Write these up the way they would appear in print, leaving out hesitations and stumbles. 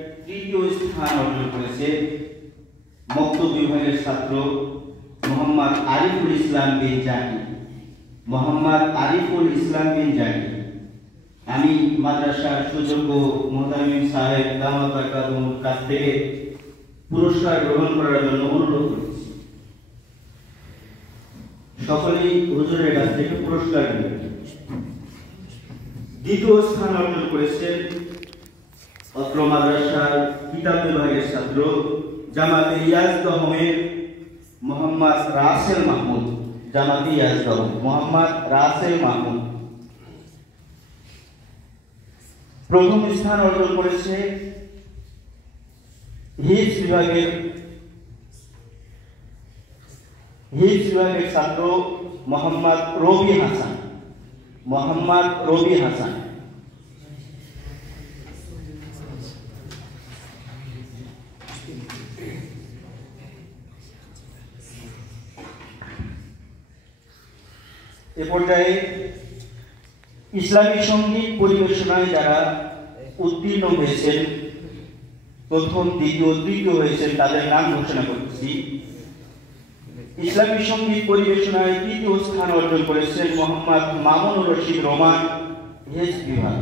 তৃতীয় স্থান অর্জন করেছে মক্তব বিভাগের ছাত্র মোহাম্মদ আরিফুল ইসলাম বিন জাকি। মোহাম্মদ আরিফুল ইসলাম বিন জাকি আমি মাদ্রাসার সুযোগ্য মোহতামিম সাহেব দামাত বারকাতুহুর কাছ থেকে পুরস্কার গ্রহণ করার জন্য অনুরোধ করেছি। সকলেই হুজুরের কাছ থেকে পুরস্কার নেবেন। দ্বিতীয় স্থান অর্জন করেছেন অত্র মাদ্রাসার কিতাব বিভাগের ছাত্র জামাতে ইয়াজদহমের মোহাম্মদ রাসেল মাহমুদ। জামাতে ইয়াজদহম মোহাম্মদ রাসেল মাহমুদ। প্রথম স্থান অর্জন করেছে হিফজ বিভাগের ছাত্র মোহাম্মদ রবি হাসান। মোহাম্মদ রবি হাসান। এ পর্যায়ে ইসলামী সঙ্গীত পরিবেশনায় যারা উত্তীর্ণ হয়েছেন, প্রথম দ্বিতীয় তৃতীয় হয়েছেন, তাদের নাম ঘোষণা করছি। ইসলামী সঙ্গীত পরিবেশনায় তৃতীয় স্থান অর্জন করেছেন মোহাম্মদ মামুনুর রশিদ রোমান, হেজ বিভাগ।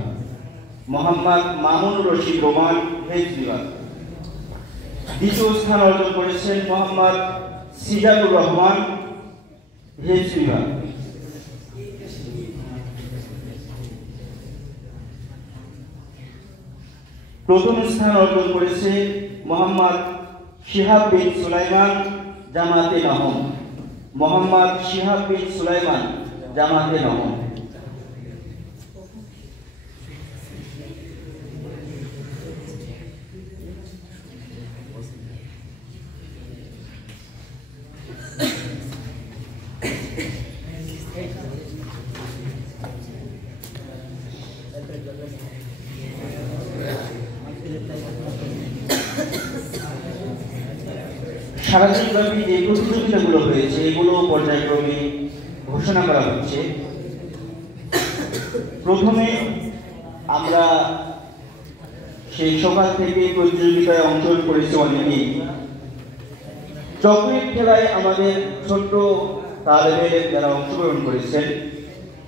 মোহাম্মদ মামুনুর রশিদ রোমান, হেজ বিভাগ। দ্বিতীয় স্থান অর্জন করেছেন মোহাম্মদ সিজাদুর রহমান, হেজ বিভাগ। প্রথম স্থান অর্জন করেছে মোহাম্মদ শিহাব বিন সুলাইমান, জামাতে নহম। মোহাম্মদ শিহাব বিন সুলাইমান, জামাতে নহম। সারাদিনব্যাপী যে প্রতিযোগিতাগুলো হয়েছে এগুলো পর্যায়ক্রমে ঘোষণা করা হচ্ছে। প্রথমে আমরা সেই সকাল থেকে প্রতিযোগিতায় অংশগ্রহণ করেছি অনেকেই। চকলেট খেলায় আমাদের ছোট্ট তালেবের যারা অংশগ্রহণ করেছেন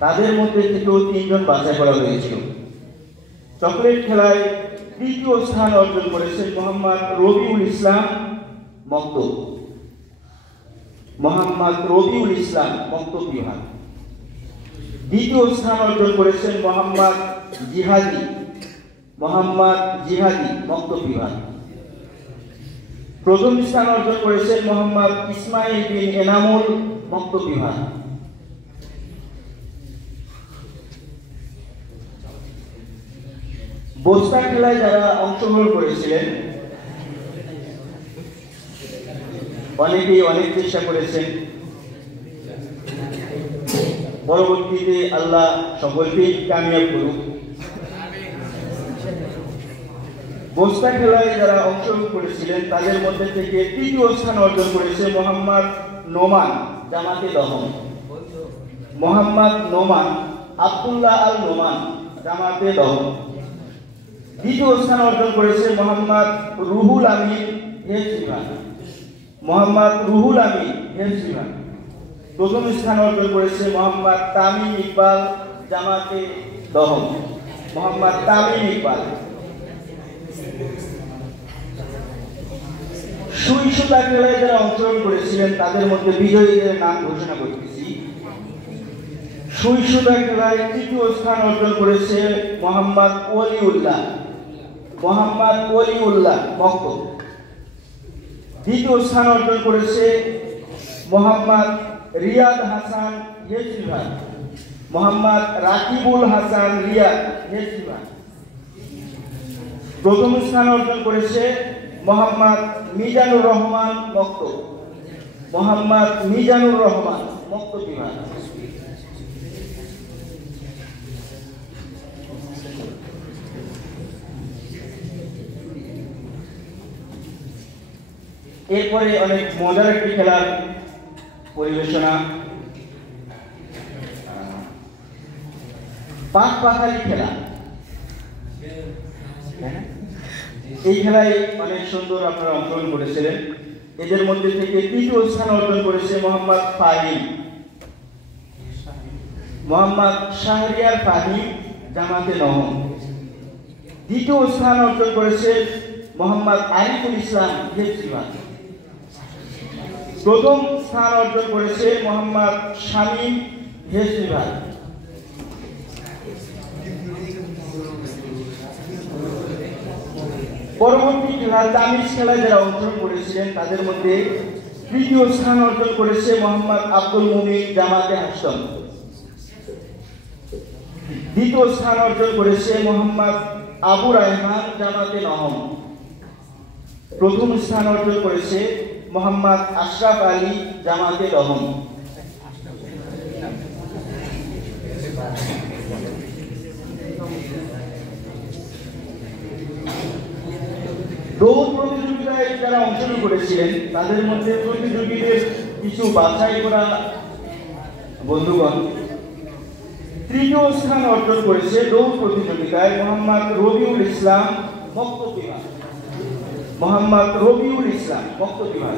তাদের মধ্যে থেকেও 3 জন বাছাই করা হয়েছিল। চকলেট খেলায় তৃতীয় স্থান অর্জন করেছেন মোহাম্মদ রবিউল ইসলাম, মক্তব। মোহাম্মদ রবিউল ইসলাম, মক্তব বিভাগ। দ্বিতীয় স্থান অর্জন করেছেন মোহাম্মদ জিহাদি, মোহাম্মদ জিহাদি, মক্তব বিভাগ। প্রথম স্থান অর্জন করেছেন মোহাম্মদ ইসমাইল বিন এনামুল, মক্তব বিভাগ। বস্তা খেলায় যারা অংশগ্রহণ করেছিলেন অনেকেই অনেক চেষ্টা করেছেন। পরবর্তীতে আল্লাহ সকলকেই কামিয়াব করুক। বস্তা খেলায় যারা অংশগ্রহণ করেছিলেন তাদের মধ্যে থেকে তৃতীয় স্থান অর্জন করেছে মোহাম্মদ নোমান, জামাতে দহম। মোহাম্মদ নোমান, আব্দুল্লাহ আল নোমান, জামাতে দহম। দ্বিতীয় স্থান অর্জন করেছে মোহাম্মদ রুহুল আমিন, হেজ বিভাগ। মোহাম্মদ রুহুল আমিন, হেজ বিভাগ। প্রথম স্থান অর্জন করেছে মোহাম্মদ তামিম ইকবাল, জামাতে দহম। মোহাম্মদ তামিম ইকবাল। সুই সুতা খেলায় যারা অংশগ্রহণ করেছিলেন তাদের মধ্যে বিজয়ীদের নাম ঘোষণা করতেছি। সুই সুতা খেলায় তৃতীয় স্থান অর্জন করেছে মোহাম্মদ ওলিউল্লাহ, মোহাম্মদ ওলিউল্লাহ, মক্তব। দ্বিতীয় স্থান অর্জন করেছে মোহাম্মদ রিয়াদ হাসান, হেজ বিভাগ। মোহাম্মদ রাকিবুল হাসান রিয়াদ, হেজ বিভাগ। প্রথম স্থান অর্জন করেছে মোহাম্মদ মিজানুর রহমান, মক্তব। মোহাম্মদ মিজানুর রহমান, মক্তব বিভাগ। এরপরে অনেক মজার একটি খেলার পরিবেশনা, পাঁচ পাখালি খেলা। এই খেলায় অনেক সুন্দর আপনারা অংশগ্রহণ করেছিলেন। এদের মধ্যে থেকে তৃতীয় স্থান অর্জন করেছে মোহাম্মদ ফাহিম, মোহাম্মদ শাহরিয়ার ফাহিম, জামাতে নহম। দ্বিতীয় স্থান অর্জন করেছে মোহাম্মদ আরিফুল ইসলাম, হেফজিবাদ। প্রথম স্থান অর্জন করেছে মোহাম্মদ শামীম, হেফজিবাদ। পরবর্তী খেলা তামিজ খেলায় যারা অংশগ্রহণ করেছিলেন তাদের মধ্যে তৃতীয় স্থান অর্জন করেছে মোহাম্মদ আব্দুল মুমিন, জামাতে হাসন। দ্বিতীয় স্থান অর্জন করেছে মোহাম্মদ আবু রায়হান, জামাতে নহম। প্রথম স্থান অর্জন করেছে মোহাম্মদ আশরাফ আলী, জামাতে নহম। দৌড় প্রতিযোগিতায় যারা অংশগ্রহণ করেছিলেন তাদের মধ্যে প্রতিযোগীদের কিছু বাছাই করা বন্ধুগণ। তৃতীয় স্থান অর্জন করেছে দৌড় প্রতিযোগিতায় মোহাম্মদ রবিউল ইসলাম, মুক্ত বিভাগ। মোহাম্মদ রবিউল ইসলাম, মুক্ত বিভাগ।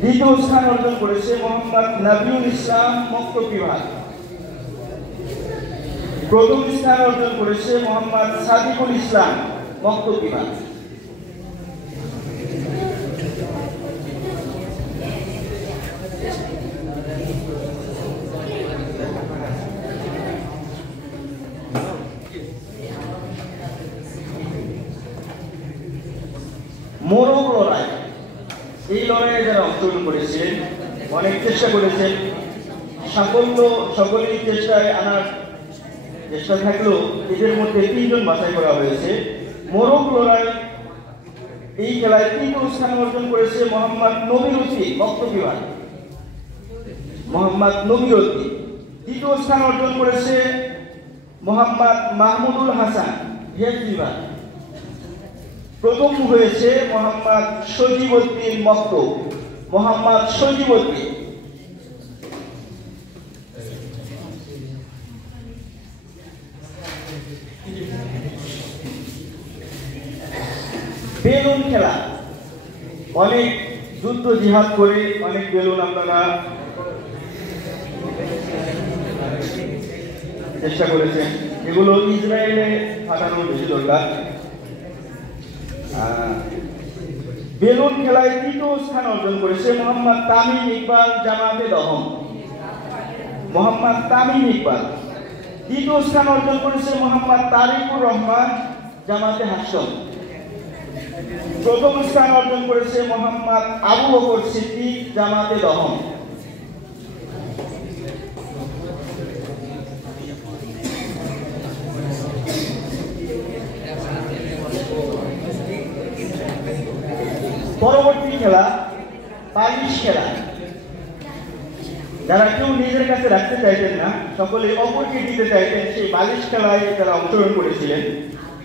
দ্বিতীয় স্থান অর্জন করেছে মোহাম্মদ নবিউল ইসলাম, মুক্ত বিভাগ। প্রথম স্থান অর্জন করেছে মোহাম্মদ সাদিকুল ইসলাম, মুক্ত বিভাগ। মোরগ লড়াই, এই লড়াইয়ে যারা অংশগ্রহণ করেছেন অনেক চেষ্টা করেছেন, সাফল্য সকলেই চেষ্টায় আনার চেষ্টা থাকলেও এদের মধ্যে 3 জন বাছাই করা হয়েছে। মোরগ লড়াই এই খেলায় তৃতীয় স্থান অর্জন করেছে মোহাম্মদ নবীরউদ্দিন, মুক্ত বিভাগ। মোহাম্মদ নবীরউদ্দিন। দ্বিতীয় স্থান অর্জন করেছে মোহাম্মদ মাহমুদুল হাসান, হেফজ বিভাগ। প্রথম হয়েছে মোহাম্মদ সজীবউদ্দিন, মুক্ত। মোহাম্মদ সজীবউদ্দিন। বেলুন খেলা, অনেক যুদ্ধ জিহাদ করে অনেক বেলুন আপনারা চেষ্টা করেছেন, এগুলো ইসরায়েলে পাঠানোর বেশি দরকার। বেলুন খেলায় তৃতীয় স্থান অর্জন করেছে মোহাম্মদ তামিম ইকবাল, জামাতে দহম। মোহাম্মদ তামিম ইকবাল। দ্বিতীয় স্থান অর্জন করেছে মোহাম্মদ তারিকুর রহমান, জামাতে হাসন। প্রথম স্থান অর্জন করেছে মোহাম্মদ আবু বকর সিদ্দিক, জামাতে দহম। পরবর্তী খেলা বালিশ খেলা। যারা কেউ নিজের কাছে রাখতে চাইতেন না, সকলে অপরকে দিতে চাইতেন, সেই বালিশ খেলায় যারা অংশগ্রহণ করেছিলেন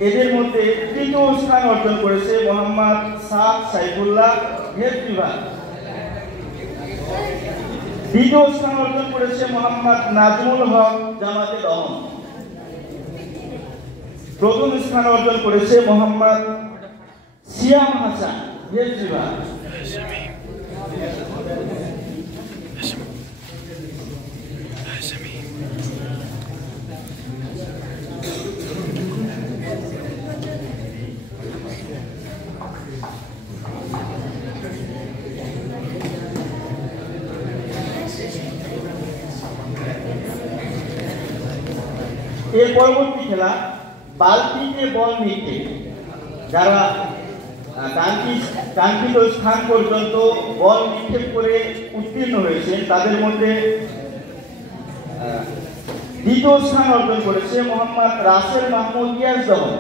এদের মধ্যে তৃতীয় স্থান অর্জন করেছে মোহাম্মদ সাদ সাইফুল্লাহ, হেফজ বিভাগ। দ্বিতীয় স্থান অর্জন করেছে মোহাম্মদ নাজমুল হক, জামাতে দহম। প্রথম স্থান অর্জন করেছে মোহাম্মদ সিয়াম হাসান, হেফজ বিভাগ। এর পরবর্তী খেলা বালতিতে বল নিক্ষেপ। যারা কাঙ্ক্ষিত স্থান পর্যন্ত বল নিক্ষেপ করে উত্তীর্ণ হয়েছেন তাদের মধ্যে দ্বিতীয় স্থান অর্জন করেছে মোহাম্মদ রাসেল মাহমুদ, ইয়াস দহম।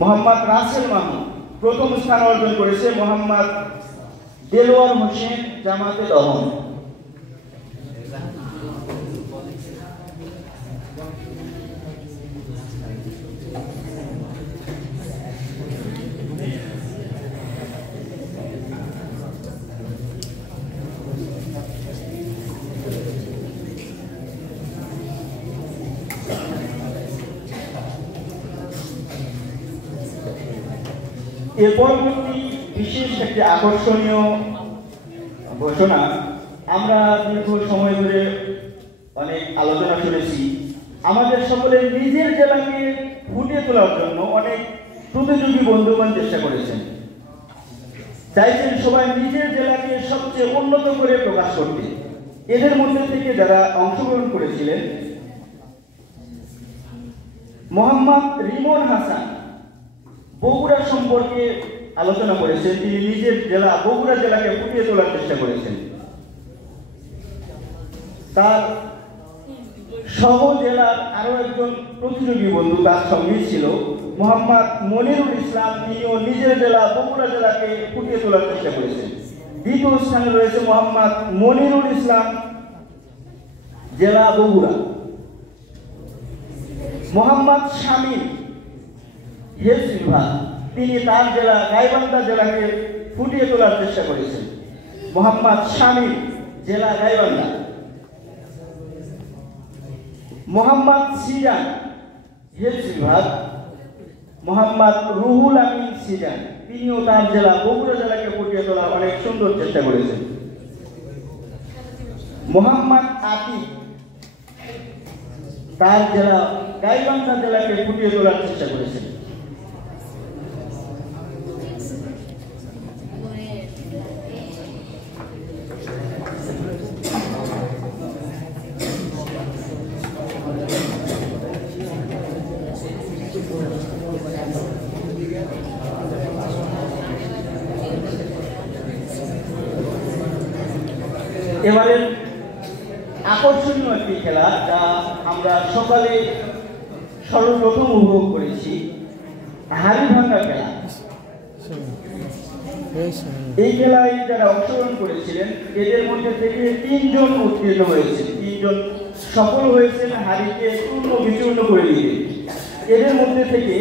মোহাম্মদ রাসেল মাহমুদ। প্রথম স্থান অর্জন করেছে মোহাম্মদ দেলোয়ার হোসেন, জামাতে দহম। এর পরবর্তী বিশেষ একটি আকর্ষণীয় ঘোষণা, আমরা দীর্ঘ সময় ধরে অনেক আলোচনা শুনেছি। আমাদের সকলের নিজের জেলাকে ফুটিয়ে তোলার জন্য অনেক প্রতিযোগী বন্ধুগণ চেষ্টা করেছেন, চাইছেন সবাই নিজের জেলাকে সবচেয়ে উন্নত করে প্রকাশ করতে। এদের মধ্যে থেকে যারা অংশগ্রহণ করেছিলেন, মোহাম্মদ রিমন হাসান বগুড়া সম্পর্কে আলোচনা করেছেন। তিনি নিজের জেলা বগুড়া জেলাকে ফুটিয়ে তোলার চেষ্টা করেছেন। তার সহ জেলার আরো একজন প্রতিযোগী বন্ধু তার সঙ্গেই ছিল, মোহাম্মদ মনিরুল ইসলাম। তিনিও নিজের জেলা বগুড়া জেলাকে ফুটিয়ে তোলার চেষ্টা করেছেন। দ্বিতীয় স্থানে রয়েছে মোহাম্মদ মনিরুল ইসলাম, জেলা বগুড়া। মোহাম্মদ শামীম হেলথ বিভাগ, তিনি তার জেলা গাইবান্ধা জেলাকে ফুটিয়ে তোলার চেষ্টা করেছেন। মোহাম্মদ শামীম, জেলা গাইবান্ধা। মোহাম্মদ সিজান হেলথ বিভাগ, মোহাম্মদ রুহুল আমিন সিজান, তিনিও তার জেলা বগুড়া জেলাকে ফুটিয়ে তোলার অনেক সুন্দর চেষ্টা করেছেন। মোহাম্মদ আতিক তার জেলা গাইবান্ধা জেলাকে ফুটিয়ে তোলার চেষ্টা করেছেন। এবারে আকর্ষণীয় একটি খেলা, যা আমরা সকালে সর্বপ্রথম উপভোগ করেছি, হাড়ি ভাঙা খেলা। এই খেলায় যারা অংশগ্রহণ করেছিলেন, এদের মধ্যে থেকে 3 জন উত্তীর্ণ হয়েছেন, 3 জন সফল হয়েছেন হাড়িকে চূর্ণ বিচূর্ণ করে দিতে। এদের মধ্যে থেকে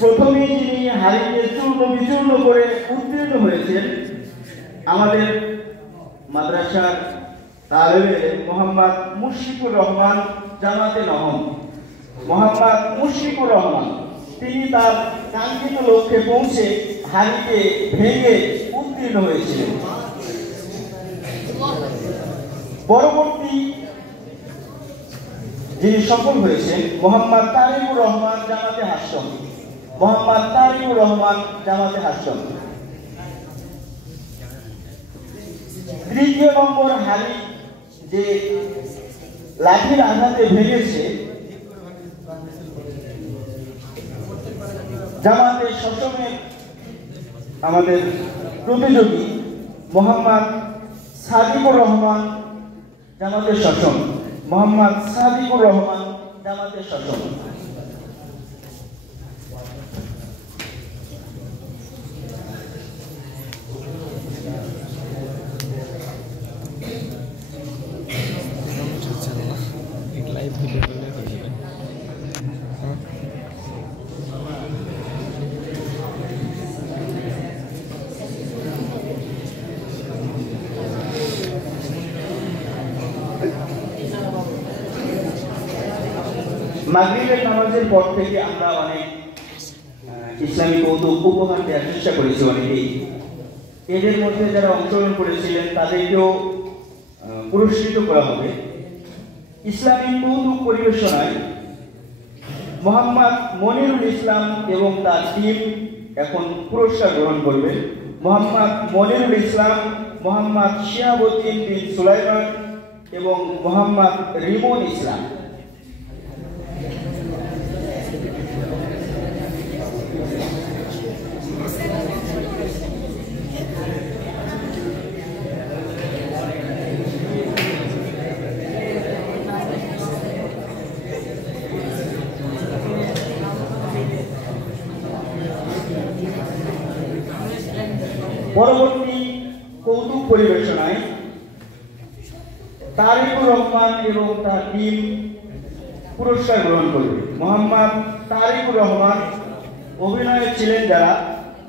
প্রথমেই যিনি হাড়িকে চূর্ণ বিচূর্ণ করে উত্তীর্ণ হয়েছেন, আমাদের মাদ্রাসার তালেবে মোহাম্মদ মুশফিকুর রহমান, জামাতে নহম। মোহাম্মদ মুশফিকুর রহমান তিনি তার কাঙ্ক্ষিত লক্ষ্যে পৌঁছে হাড়িকে ভেঙে উত্তীর্ণ হয়েছিলেন। পরবর্তী যিনি সফল হয়েছেন, মোহাম্মদ তারিকুর রহমান, জামাতে হাসন। মোহাম্মদ তারিকুর রহমান, জামাতে হাসন। তৃতীয় নম্বর হাড়ি যে লাঠির আঘাতে ভেঙেছে, জামাতে শশমের আমাদের প্রতিযোগী মোহাম্মদ সাদিকুর রহমান, জামাতে শশম। মোহাম্মদ সাদিকুর রহমান, জামাতে শশম। মাগরিবের নামাজের পর থেকে আমরা অনেক ইসলামী কৌতুক উপহার দেওয়ার চেষ্টা করেছি অনেকেই। এদের মধ্যে যারা অংশগ্রহণ করেছিলেন তাদেরকেও পুরস্কৃত করা হবে। ইসলামী কৌতুক পরিবেশনায় মোহাম্মদ মনিরুল ইসলাম এবং তার টিম এখন পুরস্কার গ্রহণ করবেন। মোহাম্মদ মনিরুল ইসলাম, মোহাম্মদ শিহাবুদ্দিন বিন সুলাইমান এবং মোহাম্মদ রিমন ইসলাম। পরবর্তী কৌতুক পরিবেশনায় তারিকুর রহমান এবং তার টিম পুরস্কার গ্রহণ করবে। মোহাম্মদ তারিকুর রহমান অভিনয়ে ছিলেন যারা,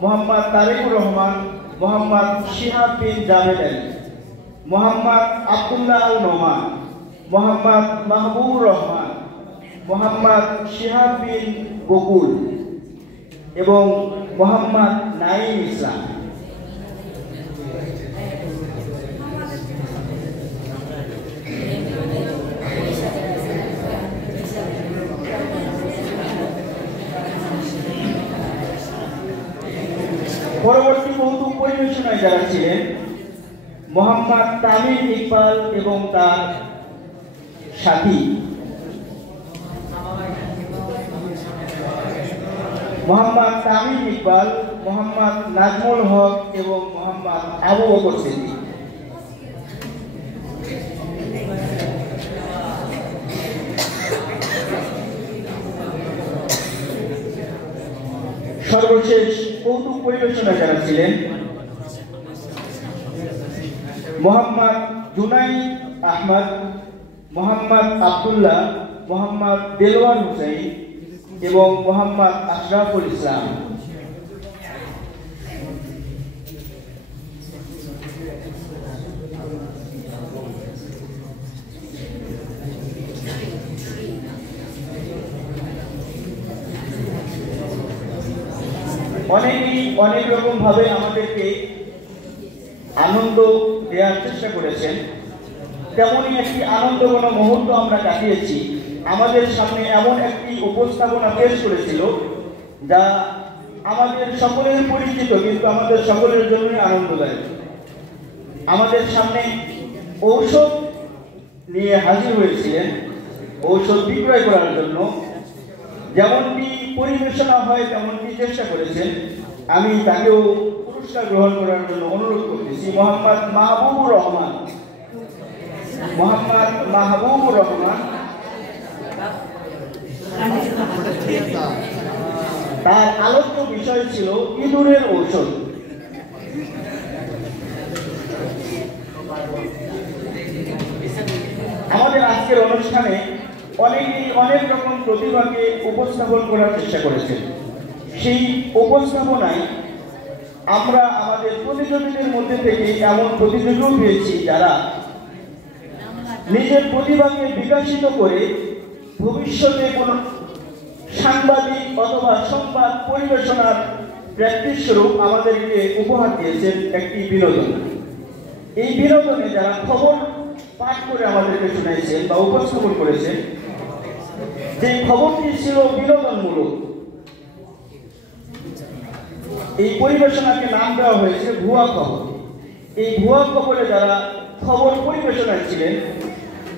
মোহাম্মদ তারিকুর রহমান, মোহাম্মদ শিহাব বিন জাভেদ আলী, মোহাম্মদ আব্দুল্লাহ আল নোমান, মোহাম্মদ মাহবুবুর রহমান, মোহাম্মদ শিহাব বিন বকুল, এবং মোহাম্মদ নাঈম ইসলাম। পরবর্তী কৌতুক পরিবেশনায় যারা ছিলেন মোহাম্মদ তামিম ইকবাল এবং তার সাথী, মোহাম্মদ তামিম ইকবাল, মোহাম্মদ নাজমুল হক এবং মোহাম্মদ আবু বকর সিদ্দিক। সর্বশেষ কৌতুক পরিবেশনায় যারা ছিলেন মোহাম্মদ জুনাইদ আহমদ, মোহাম্মদ আব্দুল্লাহ, মোহাম্মদ দেলওয়ার হুসাইন এবং মোহাম্মদ আশরাফুল ইসলাম। অনেকেই অনেক রকম ভাবে আমাদেরকে আনন্দ দেওয়ার চেষ্টা করেছেন, তেমনই একটি আনন্দঘন মুহূর্ত আমরা কাটিয়েছি। আমাদের সামনে এমন একটি উপস্থাপনা পেশ করেছিল যা আমাদের সকলের পরিচিত, কিন্তু আমাদের সকলের জন্যই আনন্দদায়ক। আমাদের সামনে ঔষধ নিয়ে হাজির হয়েছিলেন ঔষধ বিক্রয় করার জন্য। যেমনটি পরিবেশনা হয় তেমনটি চেষ্টা করেছেন। আমি তাকেও পুরস্কার গ্রহণ করার জন্য অনুরোধ করতেছি। মোহাম্মদ মাহবুবুর রহমান, মোহাম্মদ মাহবুবুর রহমান, তার আলোচ্য বিষয় ছিল ইঁদুরের ঔষধ। আমাদের আজকের অনুষ্ঠানে অনেকেই অনেক রকম প্রতিভাকে উপস্থাপন করার চেষ্টা করেছেন। সেই উপস্থাপনায় আমরা আমাদের প্রতিযোগীদের মধ্যে থেকে এমন প্রতিযোগীও পেয়েছি যারা নিজের প্রতিভাকে বিকশিত করে ভবিষ্যতে কোন সাংবাদিক অথবা সংবাদ পরিবেশনার প্র্যাকটিস স্বরূপ আমাদেরকে উপহার দিয়েছেন একটি বিনোদন। এই বিনোদনে যারা খবর পাঠ করে আমাদেরকে শুনাইছেন বা উপস্থাপন করেছেন, যে খবরটি ছিল বিনোদনমূলক, এই পরিবেশনাকে নাম দেওয়া হয়েছে ভুয়া খবর। এই ভুয়া খবরে যারা খবর পরিবেশনায় ছিলেন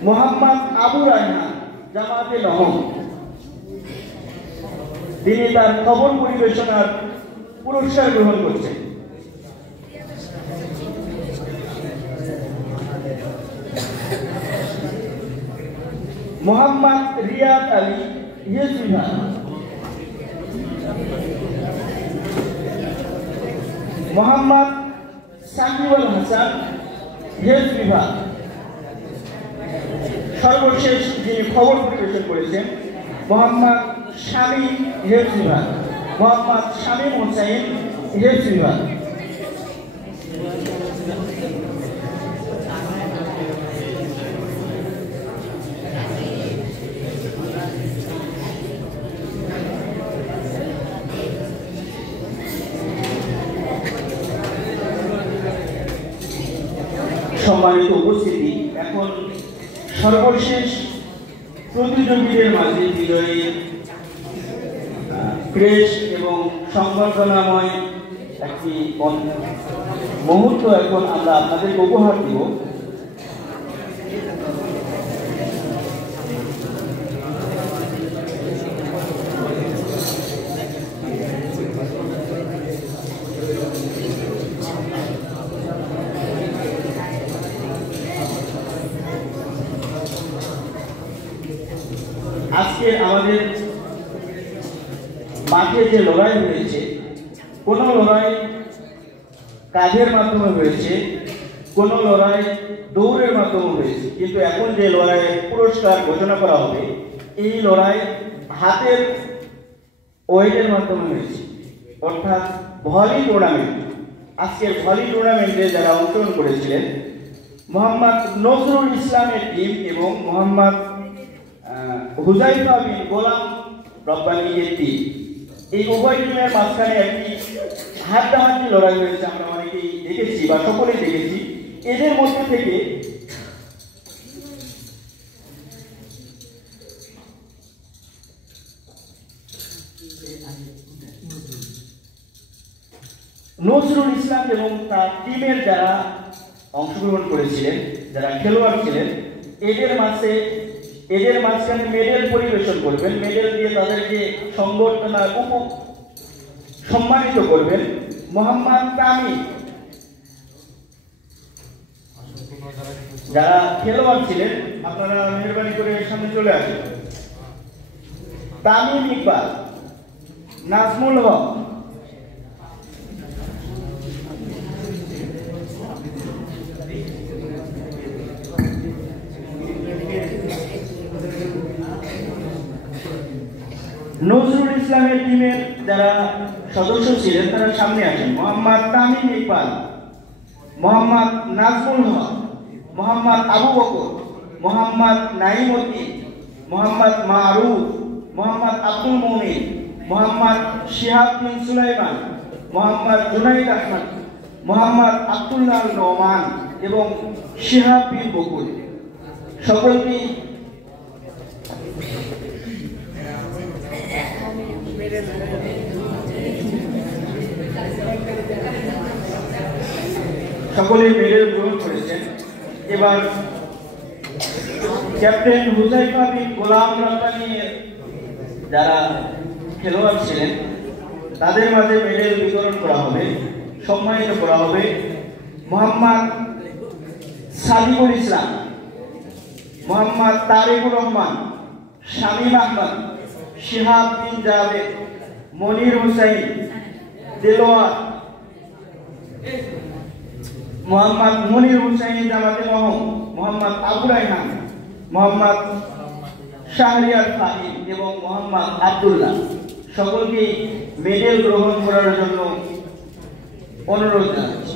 মোহাম্মদ আবু রায়হান জামাতে নহম, তিনি তার খবর পরিবেশনার পুরস্কার গ্রহণ করছেন। মোহাম্মদ রিয়াদ আলী ইয়েস বিভাগ, মোহাম্মদ সাকিউল হাসান হেলথ বিভাগ। সর্বশেষ যিনি খবর পরিবেশন করেছেন মোহাম্মদ শামীম হেলথ বিভাগ, মোহাম্মদ শামীম হোসাইন হেলথ বিভাগ। সম্মানিত উপস্থিতি, এখন সর্বশেষ প্রতিযোগীদের মাঝে বিজয়ী ক্রেশ এবং সংবর্ধনাময় একটি মুহূর্ত এখন আমরা আপনাদেরকে উপহার দিব। আজকে আমাদের মাঠে যে লড়াই হয়েছে, কোন লড়াই কাজের মাধ্যমে হয়েছে, কোন লড়াই দৌড়ের মাধ্যমে হয়েছে, কিন্তু এখন যে লড়াইয়ের পুরস্কার ঘোষণা করা হবে এই লড়াই হাতের ওয়েটের মাধ্যমে হয়েছে, অর্থাৎ ভলি টুর্নামেন্ট। আজকের ভলি টুর্নামেন্টে যারা অংশগ্রহণ করেছিলেন মোহাম্মদ নজরুল ইসলামের টিম এবং মোহাম্মদ হুজাইফা বিন গোলাম রব্বানির টিম। এই উভয় টিমের মাঝখানে একটি হাড্ডাহাড্ডি লড়াই হয়েছে, আমরা অনেকেই দেখেছি বা সকলেই দেখেছি। এদের মধ্যে থেকে নজরুল ইসলাম এবং তার টিমের যারা অংশগ্রহণ করেছিলেন, যারা খেলোয়াড় ছিলেন, এদের মাঝখানে মেডেল পরিবেশন করবেন। মেডেল দিয়ে তাদেরকে সংবর্ধনা সম্মানিত করবেন মোহাম্মদ তামিম। যারা খেলোয়াড় ছিলেন আপনারা মেহরবানি করে সামনে চলে আসুন। তামিম ইকবাল, নাজমুল হক, নজরুল ইসলামের টিমের যারা সদস্য ছিলেন তারা সামনে আসেন। মোহাম্মদ তামিম ইকবাল, মোহাম্মদ নাজমুল হক, মোহাম্মদ আবু বকর, মোহাম্মদ নাইমউদ্দিন, মোহাম্মদ মারুফ, মোহাম্মদ আব্দুল মুমিন, মোহাম্মদ শিহাব বিন সুলাইমান, মোহাম্মদ জুনাইদ আহমদ, মোহাম্মদ আব্দুল্লাহ নোমান এবং শিহাব বিন বকুল। সকলকে সকলেই মেডেল গ্রহণ করেছেন। এবার ক্যাপ্টেন হুজাইফা বিন গোলাম রাব্বানী যারা খেলোয়াড় ছিলেন তাদের মাঝে মেডেল বিতরণ করা হবে, সম্মানিত করা হবে। মোহাম্মদ সাদিকুল ইসলাম, মোহাম্মদ তারেকুর রহমান, শামীম আহমদ, শিহাব বিন জাভেদ, মনির হুসাইন, দেলোয়ার, মোহাম্মদ মনির হুসাইন জামাতে মহম, মোহাম্মদ আবু রায়হান, মোহাম্মদ শাহরিয়ার ফাহিম এবং মোহাম্মদ আব্দুল্লাহ। সকলকে মেডেল গ্রহণ করার জন্য অনুরোধ জানাচ্ছি।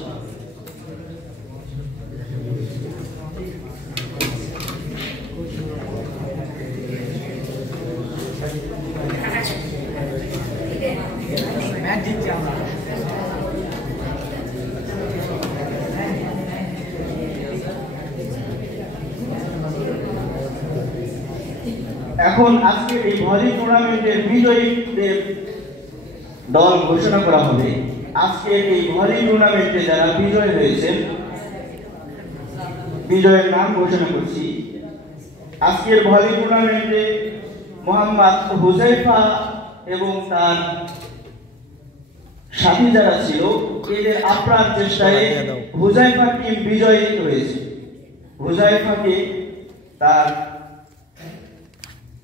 এখন আজকে এই ভলি টুর্নামেন্টের বিজয়ীদের দল ঘোষণা করা হবে। আজকে এই ভলি টুর্নামেন্টে যারা বিজয় হয়েছেন বিজয়ের নাম ঘোষণা করছি। আজকের ভলি টুর্নামেন্টে মোহাম্মদ হুজাইফা এবং তার সাথী যারা ছিল এদের আপ্রাণ চেষ্টায় হুজাইফা টিম বিজয়ী হয়েছে। হুজাইফাকে তার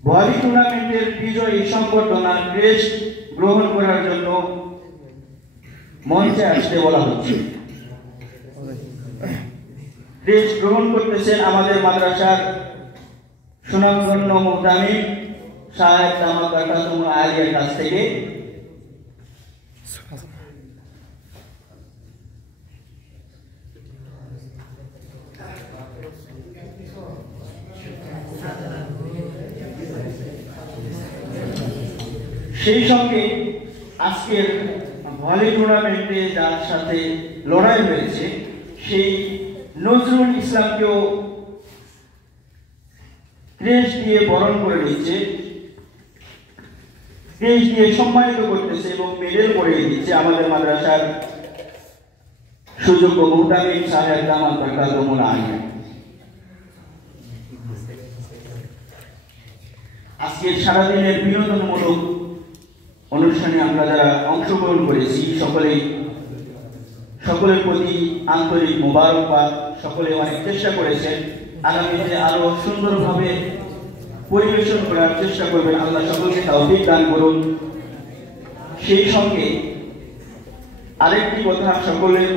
ভলি টুর্নামেন্টের বিজয়ী সংবর্ধনার ক্রেস্ট গ্রহণ করার জন্য মঞ্চে আসতে বলা হচ্ছে। ক্রেস্ট গ্রহণ করতেছেন আমাদের মাদ্রাসার সুনামধন্য মুহতামিম সাহেব জামাত বারকাতুল আলিয়ার কাছ থেকে। সেই সঙ্গে আজকের ভলি টুর্নামেন্টে যার সাথে লড়াই হয়েছে সেই নজরুল ইসলামকেও ক্রেস্ট দিয়ে বরণ করে নিচ্ছে, ক্রেস্ট দিয়ে সম্মানিত করতেছে এবং মেডেল পরিয়ে দিচ্ছে আমাদের মাদ্রাসার সুযোগ্য মুহতামিম সাহেব জামাত বারকাতুল আলিয়া। আজকের সারাদিনের বিনোদনমূলক অনুষ্ঠানে আমরা যারা অংশগ্রহণ করেছি সকলের প্রতি আন্তরিক মোবারকবাদ। সকলে অনেক চেষ্টা করেছেন, আগামীতে আরো সুন্দরভাবে পরিবেশন করার চেষ্টা করবেন। আল্লাহ সকলকে তৌফিক দান করুন। সেই সঙ্গে আরেকটি কথা সকলের